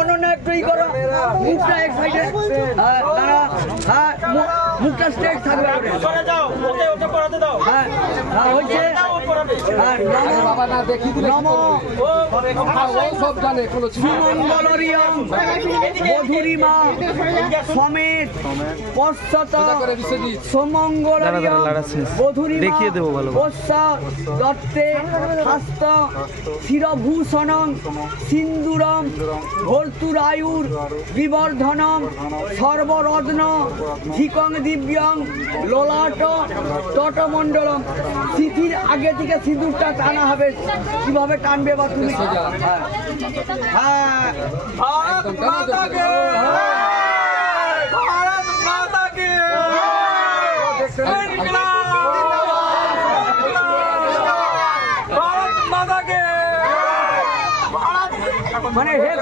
অনন্য একটু ই করো, মুখটা এক সাইডে দাঁড়া, হ্যাঁ মুখটা স্ট্রেট থাকবে। হ্যাঁ হ্যাঁ হচ্ছে সুমঙ্গলরিয়ম মধুরিমা সমেত পশ্চাৎ সুমঙ্গলরিয়ম মধুরিমা পশ্চাৎ দত্তে হস্ত শিরভূষণং সিন্দুরম ভর্তুরায়ুর বিবর্ধনম সর্বরত্ন ধিকং দিব্যং ললাট তটমণ্ডলম। সিঁথির আগে থেকে সিঁদুরটা টানা হবে, কিভাবে টানবে বা তুমি হ্যাঁ ভারত মাতা কে, ভারত মাতা কে, ভারত মাতা কে, মানে হে